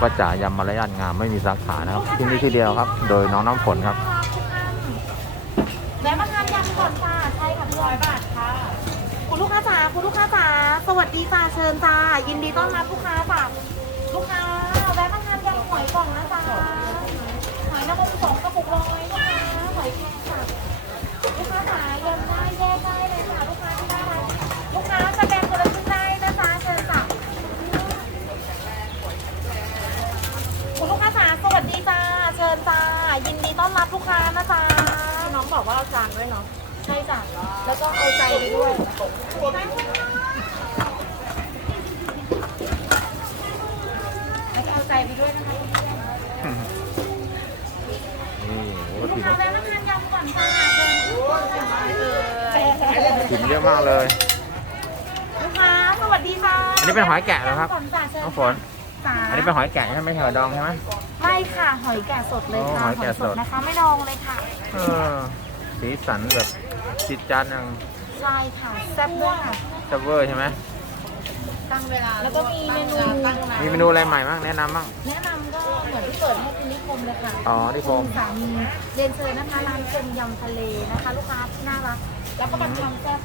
ป้าจ๋ายำมารยาทงามไม่มีสาขานะครับที่นี่ที่เดียวครับ โดยน้องน้ำฝนครับแวะมาทานยำก่อนจ้าใช่ค่ะร้อยบาทค่ะ คุณลูกค้าจ๋าคุณลูกค้าจ๋าสวัสดีจ้าเชิญจ้ายินดีต้อนรับลูกค้าจ้าลูกค้าแวะมาทานยำหอยกล่อนนะจ้าหอยนางรมสองกระปุกร้อยนะคะหอยแครงค่ะลูกค้าจ๋ายำได้แยกได้เลยค่ะลูกค้าที่ได้านลูกค้าสแกนคนละครึ่งได้นะจ๊ะเชิญจ้าคุณลูกค้าจ๋าสวัสดีจ้าเชิญจ้ายินดีต้อนรับลูกค้านะจ๊ะ น้องบอกว่าเอาจาน ด้วยเนาะใช่จ้ะแล้วก็เอาใจไปด้วยแล้วก็เอาใจไปด้วยนะคะนี่โอ้ลูกถิ่นค้าแวะมาทานยำก่อนค่ะเชิญถิ่นเยอะมากเลย ลูกค้าสวัสดีค่ะอันนี้เป็นหอยแกะเหรอครับก่อนจ้ะเชิญน้องฝน จ้าอันนี้เป็นหอยแกะใช่ไหมหอยดองใช่ไหม ไม่ค่ะ หอยแกะสดเลยค่ะอ๋อหอยแกะสด นะคะไม่ดองเลยค่ะ เออ สีสันแบบจิตจัดยังใช่ค่ะแซ่บด้วยค่ะจับเวอร์ใช่ไหมตั้งเวลาแล้วก็มีเมนู ตั้งนานมีเมนูอะไรใหม่บ้างแนะนำบ้าง แนะนำก็เหมือนที่เปิดให้คุณนิคมเลยค่ะอ๋อที่โฟมสามีเรียนเชิญนะคะร้านเจนยำทะเลนะคะ ลูกค้าน่ารักแล้วก็ประกันความแซ่บ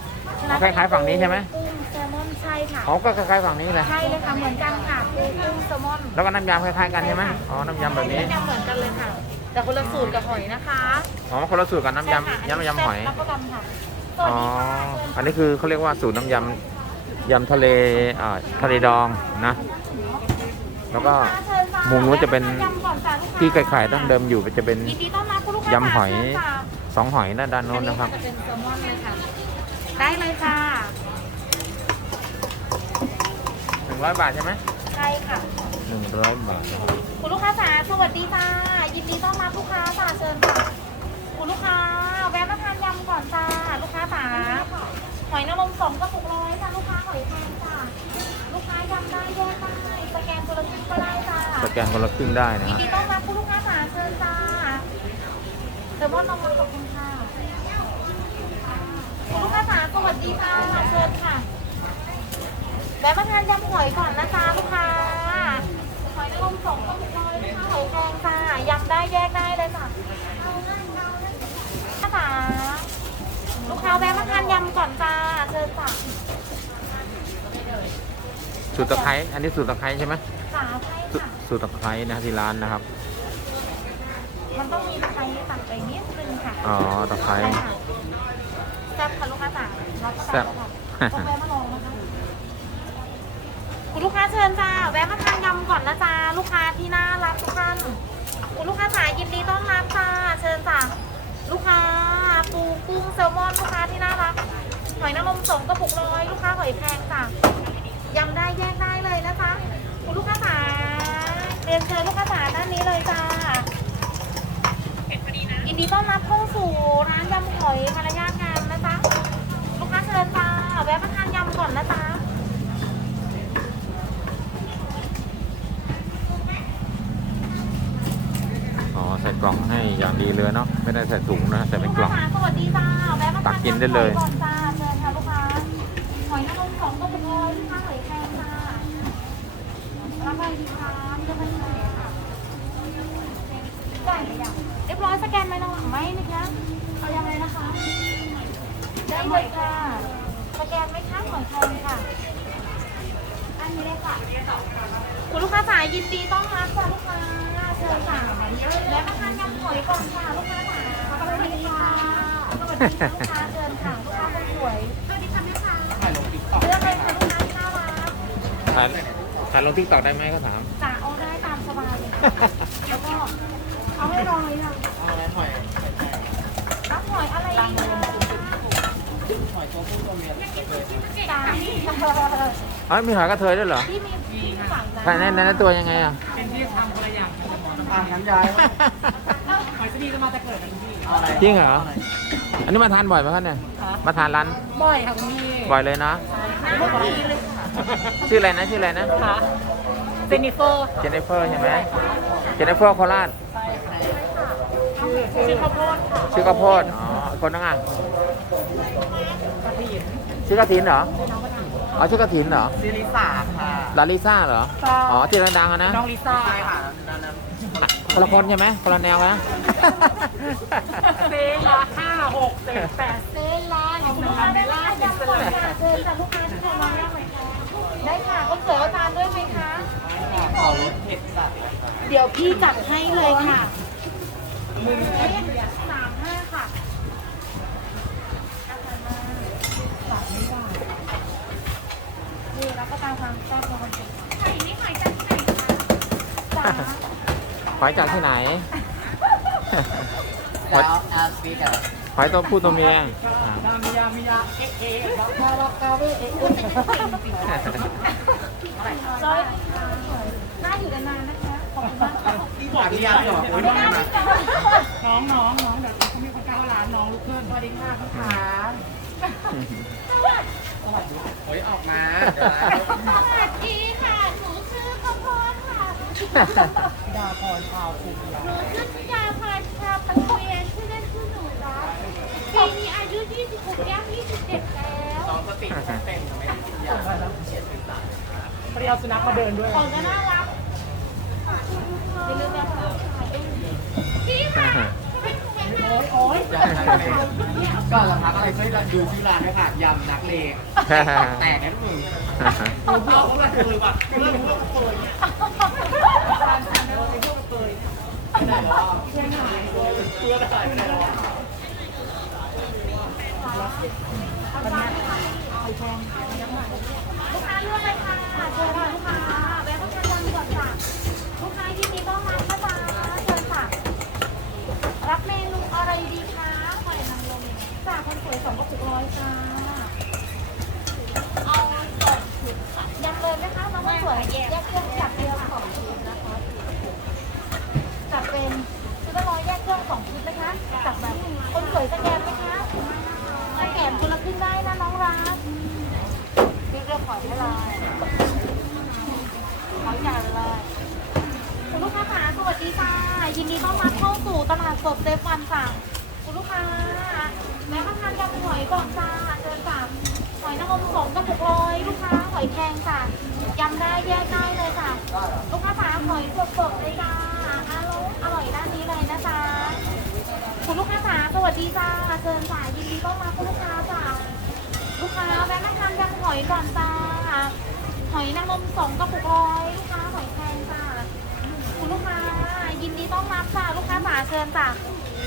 คล้ายๆฝั่งนี้ใช่ไหม กุ้งแซลมอนใช่ค่ะ อ๋อก็คล้ายๆฝั่งนี้เลย ใช่เลยค่ะเหมือนกันค่ะปูกุ้งแซลมอนแล้วก็น้ำยำคล้ายๆกันใช่ไหมอ๋อ น้ำยำแบบนี้น้ำยำเหมือนกันเลยค่ะ แต่คนละสูตรกับหอยนะคะอ๋อคนละสูตรกับน้ำยำใช่ค่ะยำน้ำยำหอยแซ่บรับประกันค่ะสวัสอ๋อดีค่ะอันนี้คือเขาเรียกว่าสูตรน้ำยำยำทะเลอ่าทะเลดองนะ แล้วก็มุมนู้นจะเป็นที่ไข่ๆตั้งเดิมอยู่จะเป็นยินดีต้อนรับคุณลูกค้ายำหอยเชิญค่ะสองหอยนะด้านโน้นนะครับอัจะเป็นแซลมอนเลยค่ะได้เลยค่ะหนึ่งร้อยบาทใช่ไหม ใช่ค่ะ หนึ่งร้อยบาทคุณลูกค้าจ๋าสวัสดีจ้ายินดีต้อนรับลูกค้าจ้าเชิญค่ะคุณลูกค้าแวะมาทานยำก่อนจ้าลูกค้าจ๋าหอยนางรมสองกระปุกร้อยจ้าลูกค้าหอยแครงจ้าลูกค้ายำได้แยกได้สแกนตัวละครึ่งก็ได้จ้าสแกนคนละครึ่งได้นะยินฮะดีต้อนรับคุณลูกค้าจ๋าเชิญจ้าเซลมอนนมมันขอบคุณค่ะคุณลูกค้าจ๋าสวัสดีค่ะเชิญค่ะ แวะมาทานยำหอยก่อนนะจ๊ะลูกค้าหอยนางรมสองกระปุกร้อยนะคะหอยแครงจ้ายำได้แยกได้เลยจ้ะค่ะลูกค้าแวะมาทานยำก่อนจ้าเชิญจ้ะสูตรตะไคร้อันนี้สูตรตะไคร้ใช่ไหมขาใช่สูค่ะ สูตรตะไคร้นะที่ร้านนะครับ มันต้องมีตะไคร้ตัดไปนิดนึงค่ะอ๋อตะไคร้ใช่ค่ะแซ่บค่ะลูกค้าจ๋ารับประกันแซ่บ เลยค่ะต้องแวะมาลองนะคะ คุณลูกค้าเชิญจ้าแวะมาทานยำก่อนนะจ้าลูกค้าที่น่ารักทุกท่านคุณลูกค้าจ๋ายยินดีต้อนรับจ้าเชิญจ้าลูกค้าปูกุ้งแซลมอนลูกค้าที่น่ารักหอยนางรมสองกระปุกร้อยลูกค้าหอยแพงจ้ายำได้แยกได้เลยนะคะคุณลูกค้าจ๋าเรียนเชิญลูกค้าจ๋าด้านนี้เลยจ้ายินดีต้อนรับเข้าสู่ร้านยำหอยมารยาทงามนะจ๊ะลูกค้าเชิญจ้าแวะมาทานยำก่อนนะจ๊ะ อ๋อ ใส่กล่องให้อย่างดีเลยเนาะไม่ได้ใส่ถุงนะใส่เป็นกล่องลูค้าสวัสดีจ้าแวะมาตัทากนกินได้เลยำหอก่อนจ้าเชิญค่ะลูกค้าหอยนางรมสองกระปุกร้อยลูกค้าหอยแครงจ้ารับอะไรดีคะเลือกไปเลยค่ะได้ไหมยังเรียบร้อยสแกนไหมน้องหลังไหมนะคะเอายังไงนะคะได้เลยค่ะสแกนไหมคะหอยแครงค่ะ อันนี้เลยค่ะคุณลูกค้าสายยินดีต้อนรับค่ะลูกค้าเชิญค่ะ และมาทานยำหอยก่อนค่ะลูกค้าสาสวัสดีค่ะสวัสดีค่ะลูกค้าเชิญค่ะลูกค้าคนสวยสวัสดีค่ะแม่ค้าเลือกเลยค่ะลูกค้าที่น่ารักถ่ายถ่ายลงทิกตอกได้ไหมก็ถามจ่าเอาได้ตามสบายเลยค่ะแล้วก็เอาให้ลองเลยค่ะเอาอะไรหอยรับหอยอะไรดีคะหอยตัวผู้ตัวเมียจ้าเอ้ยมีหอยกระเทยด้วยเหรอที่มีที่สั่งถ่ในในตัวยังไงอะเป็นที่ทำคนละอย่างกันแต่หม อน้ำอ่านน้ำยายว่าหอยสนีจะมาแต่เกิดกันพี่เอาอะไรจริงเหรออันนี้มาทานบ่อยไหมครับเนี่ย มาทานร้านบ่อยค่ะคุณพี่บ่อยเลยนะน้ำดีเลยค่ะชื่ออะไรนะชื่ออะไรนะค่ะเจนนิเฟอร์เจนนิเฟอร์ใช่ไหมเจนนิเฟอร์โคราชชื่อข้าวโพดค่ะชื่อข้าวโพดอ๋อคนนั่งอะกระถิ่นชื่อกระถินเหรอน้องกระถิ่นอ๋อชื่อกระถินเหรอซิริสาค่ะ ลาลิซ่าเหรอใช่ อ๋อที่ดังๆอะนะน้องลิซ่าใช่ค่ะนั่นนะ คนละคนใช่ไหมคนละแนวนะ เซลาห้าหกเจ็ดแปดเซลาองลูกค้าได้ไหมคะยำก่อนค่ะเชิญค่ะลูกค้าที่มาได้ไหมคะได้ค่ะคนสวยเอาทานด้วยไหมคะขอเผ็ดจัดเลยค่ะเดี๋ยวพี่จัดให้เลยค่ะสามห้าค่ะนี่รับประทานความแซ่บของคนเก่งไข่นี่หอยจากไหนคะจ้า ห อยจากที่ไหน แล้วแอสปีกับหอยตัวผู้ตัวเมียดามิยามิยาเอ๊ะเอ๊ะบอกมาลากาเวเอ๊ะร้อยน่าอยู่นานๆนะคะ ขอบคุณมากค่ะหวานยาเหรอโอ้ยน้องมาน้องน้องน้องเดี๋ยวเขามีคนก้าวร้านน้องลุกขึ้นสวัสดีค่ะคุณขาเฮ้ยออกมาสวัสดีค่ะ หนูชื่อข้าวโพดค่ะ ดาพรชาวภูมิหนูชื่อธิดาพรชาวปูเวียนชื่อเล่นชื่อหนูรักปีนี้อายุ 26ย่าง27 แล้วน้องสติเต็มไม่ได้กินยาเฉียดสื่อสารพอดีเอาสุนัขมาเดินด้วยของก็น่ารักอย่าลืมนะคะพี่ค่ะเป็นไงโอ้ยยำนักเลงก็ราคาอะไรช่วยดูชื่อร้านด้วยค่ะยำนักเลงแต่แน่นมึงเบาเขาแบบเลยว่ะเรื่องพวกเปิดเนี่ย ลูกค้าเลือกเลยค่ะเชิญค่ะลูกค้าแวะเข้าทานวันก่อนค่ะลูกค้ายินดีต้อนรับนะจ๊ะเชิญค่ะรับเมนูอะไรดีคะหอยนางรมจากคนสวยสองกระปุกร้อยค่ะเอาสดยังเลยไหมคะน้องคนสวยแยกเครื่องจัดเดียวสองชุดนะคะจัดเป็นชุดละร้อยแยกเครื่องสองชุดไหมคะจัดแบบคนสวยสแกนไหมคะสแกนคนละครึ่งได้นะน้องรักพี่ เลือกหอยให้เลยหอยใหญ่เลยคุณลูกค้าค่ะสวัสดีค่ะ ยินดีต้อนรับเข้าสู่ตลาดสดเซฟวันค่ะคุณลูกค้าแม่มาทานยำหอยก่อนจ้าเชิญค่ะหอยนางรมสองกระปุกร้อยลูกค้าหอยแครงค่ะยำได้แยกได้เลยค่ะ ลูกค้าค่ะหอยสดๆเลยจ้าอร่อยอร่อยด้านนี้เลยนะจ๊ะคุณลูกค้าค่ะสวัสดีจ้าเชิญค่ะยินดีต้อนรับคุณลูกค้าจ้าลูกค้าแม่มาทานยำหอยก่อนจ้า หอยนางรมสองกระปุกร้อยลูกค้าหอยแครงจ้าคุณลูกค้า ยินดีต้อนรับค่ะลูกค้าฝาเชิญจ้ะ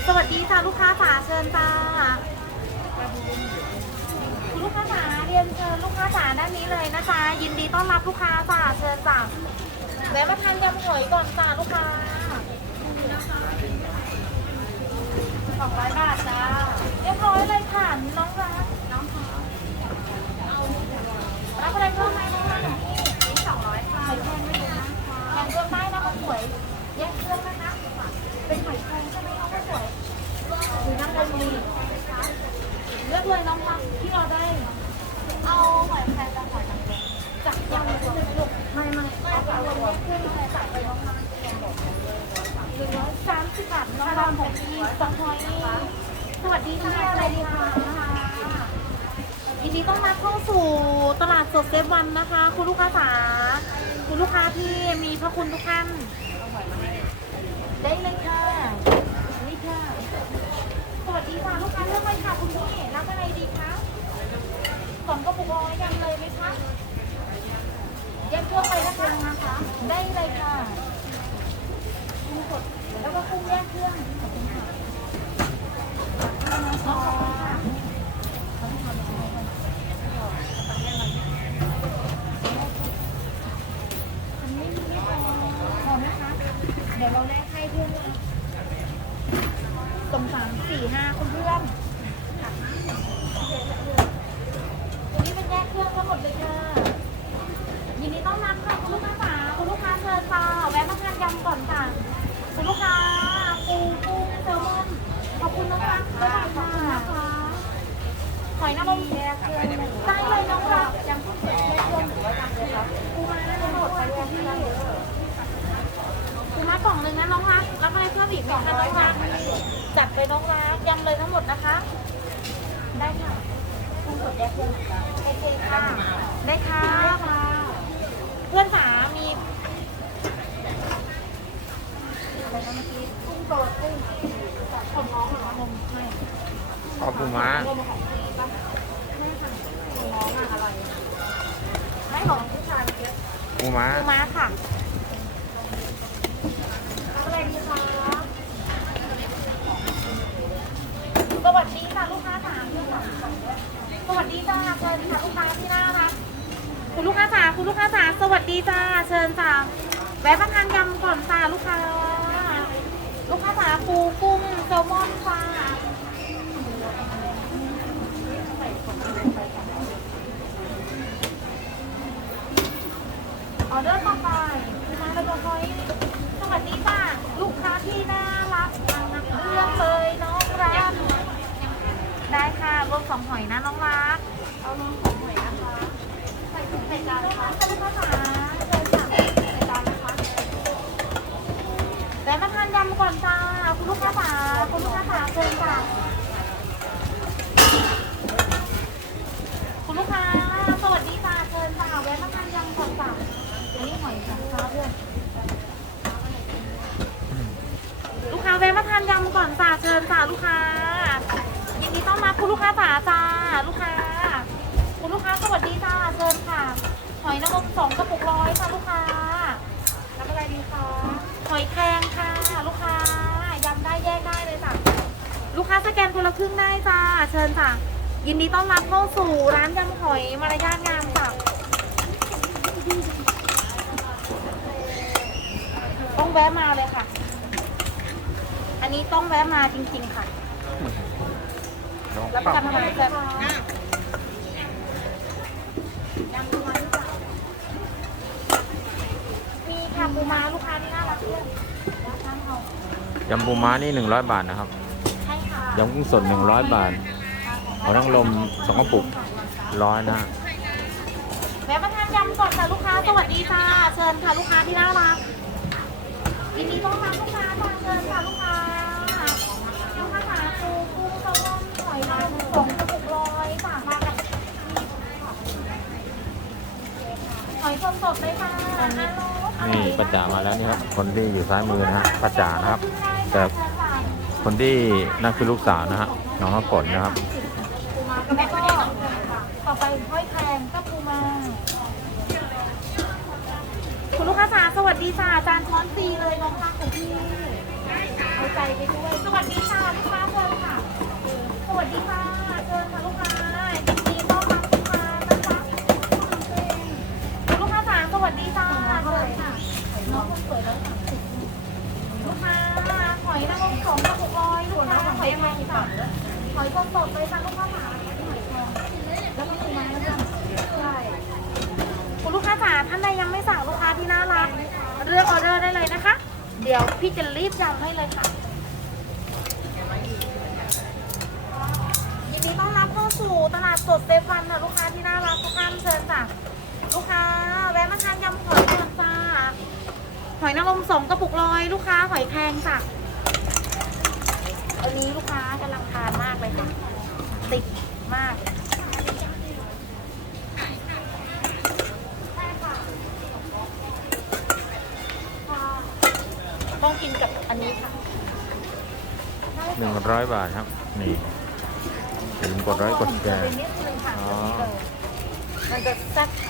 สวัสดีค่ะลูกค้าฝาเชิญจ้าคุณลูกค้าฝาเรียนเชิญลูกค้าฝาด้านนี้เลยนะจ๊ะยินดีต้อนรับลูกค้าฝาเชิญจ้ะแวะมาทานยำหอยก่อนจ้ะลูกค้าสองร้อยบาทจ้าเรียบร้อยเลยค่ะน้องรัก รับอะไรเพิ่มไหมน้องรักของพี่นี่สองร้อยค่ะหอยแครงไม่เยอะนะแครงเพิ่มได้นะคนสวยแยกเครื่องนะคะ เป็นหอยแครงใช่ไหมน้องคนสวยหรือน้ำมันมีเลือกเลยน้องคะที่เราได้ เอาหอยแครงกับหอยนางรมจากยำตัวลูกไม่ไม่เอาไปรวมแยกเครื่องอะไรใส่ไปน้องคะหนึ่งร้อยสามสิบบาทน้องรำผมมีสองหอยสวัสดีค่ะอะไรดีคะ ยินดีต้อนรับเข้าสู่ตลาดสดเซฟวันนะคะ คุณลูกค้าจ๋าคุณลูกค้าที่มีพระคุณทุกท่านได้เลยค่ะนี่ค่ะสวัสดีค่ะลูกค้าเลือกเลยค่ะคุณพี่รับอะไรดีคะสองกระปุกร้อยยังเลยไหมคะแยกเครื่องเลยนะคะนะคะ ได้เลยค่ะกุ้งสดแล้วก็กุ้งแยกเครื่องขอบคุณค่ะน้องค่ะอันนี้ไม่พอพอไหมคะ เดี๋ยวเราแลกให้เพื่อนด้วยนะตรงสามสี่ห้าคุณเพื่อนค่ะตัวนี้เป็นแยกเครื่องทั้งหมดเลยค่ะ ยินดีต้อนรับ ค่ะคุณลูกค้าจ๋าคุณลูกค้าเชิญค่ะแวะมาทานยำก่อนค่ะคุณลูกค้าปูกุ้งแซลมอนขอบคุณนะคะบ๊ายบายค่ะนะคะหอยนางรมแยกเครื่องได้เลยน้องรักยำกุ้งสดแยกเครื่องหรือว่ายำเลยคะปูมาทั้หมดไปที่คุณมากล่องหนึ่งนะน้องรักรับอะไรเพิ่มอีกไหมคะน้องรักจัดไปน้องรักยำเลยทั้งหมดนะคะ ได้ค่ะกุ้งสดแยกเครื่องโอเคค่ะได้ค่ะ เพื่อนจ๋ามีกุ้งโดดกุ้งคนน้องเหรอนมไม่ขอบคุณม้าน้องอะอร่อยไม่ของผู้ชายเยอะปูม้า ปูม้าค่ะรับอะไรดีคะสวัสดีค่ะลูกค้าจ๋าเพื่อนจ๋าสวัสดีจ้าเชิญค่ะลูกค้าที่น่ารัก คุณลูกค้าจ๋าคุณลูกค้าจ๋าสวัสดีจ้าเชิญจ้าแวะมาทานยำก่อนจ้าลูกค้า ลูกค้าจ๋าปูกุ้งแซลมอนค่ะออเดอร์ต่อไปนะคะแล้วก็คอยสวัสดีค่ะลูกค้าที่น่ารักเลือกเลยน้องรักได้ค่ะรวมสองหอยนะน้องรักเอารวมสอง แวะมาทานยำก่อนจ้าคุณลูกค้าจ๋าคุณลูกค้าจ๋าเชิญค่ะคุณลูกค้าสวัสดีค่ะเชิญค่ะแวะมาทานยำก่อนจ้ะอันนี้หอยของค้าเพื่อนลูกค้าแวะมาทานยำก่อนจ้ะเชิญจ้ะลูกค้ายินดีต้อนรับคุณลูกค้าจ๋าจ้าลูกค้า คุณลูกค้าสวัสดีจ้าเชิญค่ะ หอยนางรมสองกระปุกร้อยค่ะลูกค้ารับอะไรดีคะหอยแครงค่ะลูกค้ายำได้แยกได้เลยจ้ะลูกค้าสแกนคนละครึ่งได้จ้าเชิญจ้ะยินดีต้อนรับเข้าสู่ร้านยำหอยมารยาทงามจ้ะต้องแวะมาเลยค่ะ อันนี้ต้องแวะมาจริง ๆ ค่ะน้องรับประปักันบความแซ่บยำปูม้าลูกค้ามีค่ะ ปูม้าลูกค้าที่น่ารักด้วยร้านเขายำปูม้านี่100บาทนะครับใช่ค่ะยำกุ้งสด100บาทหอยนางรมสองกระปุกร้อยนะฮะแวะมาทานยำก่อนค่ะลูกค้าสวัสดีค่ะเชิญค่ะลูกค้าที่น่ารักยินดีต้อนรับลูกค้าค่ะเชิญค่ะลูกค้าลูกค้าขาปูกุ้งแซลมอนหอยนางรมสองกระปุกร้อยค่ะมากับหอยสดๆเลยค่ะฮัลโหล นี่ป้าจ๋ามาแล้วนี่ครับ คนที่อยู่ซ้ายมือนะฮะป้าจ๋านะครับ แต่คนที่นั่นคือลูกสาวนะฮะน้องน้ำฝนนะครับแล้วก็ต่อไปห้อยแครงก็ปูมา คุณลูกค้าจ๋าสวัสดีจ้าจานช้อนฟรีเลยน้องรักของพี่เอาใจไปด้วยสวัสดีค่ะลูกค้าเชิญค่ะ สวัสดีค่ะเชิญค่ะลูกค้ายินดีต้อนรับลูกค้านะคะคุณลูกค้าจ๋าสวัสดีจ้าเชิญค่ะ น้องคนสวยแล้วสามสิบลูกค้าหอยนางรมสองกระปุกร้อยลูกค้าหอยแมงค่ะหอยสดๆเลยจ้าลูกค้าจ๋าหอยแครงแล้วก็ปูม้าแล้วจ้ะใช่คุณลูกค้าจ๋าท่านใดยังไม่สั่งลูกค้าที่น่ารักเลือกออเดอร์ได้เลยนะคะ เดี๋ยวพี่จะรีบยำให้เลยค่ะยินดีต้อนรับเข้าสู่ตลาดสดเซฟันค่ะลูกค้าที่น่ารักทุกท่านเชิญจ้ะลูกค้าแวะมาทานยำหอยก่อนจ้า หอยนางรมสองกระปุกร้อยลูกค้าหอยแครงจ้ะอันนี้ลูกค้ากำลังทานมากเลยค่ะติดมากต้องกินกับอันนี้ค่ะ100บาทครับ นี่อย่าลืมกดไลค์กดแชร์เป็นนิดนึงค่ะอ๋อมันจะแซ่บค่ะ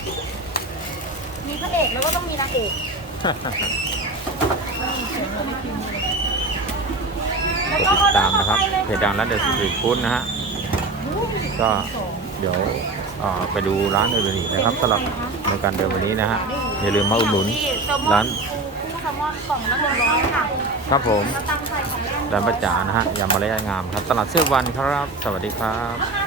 มีพระเอกแล้วก็ต้องมีนางเอกแล้ว กดก็ติดตามนะครับออดอเพจดังร้านเดอะสตรีทฟู้ดนะฮะ ก็เดี๋ยวเอ่อไปดูร้านอื่นๆอีกนะครับสำหรับในการเดินวันนี้นะฮะ อย่าลืมมาอุดหนุนร้านปูกุ้งแซลมอนกล่องละหนึ่งร้อยค่ะครับผมแล้วตังใส่ของเล่นร้านประจ๋านะฮะยำมะระยางามครับ ตลาดเสื้อวันครับ สวัสดีครับลูกค้า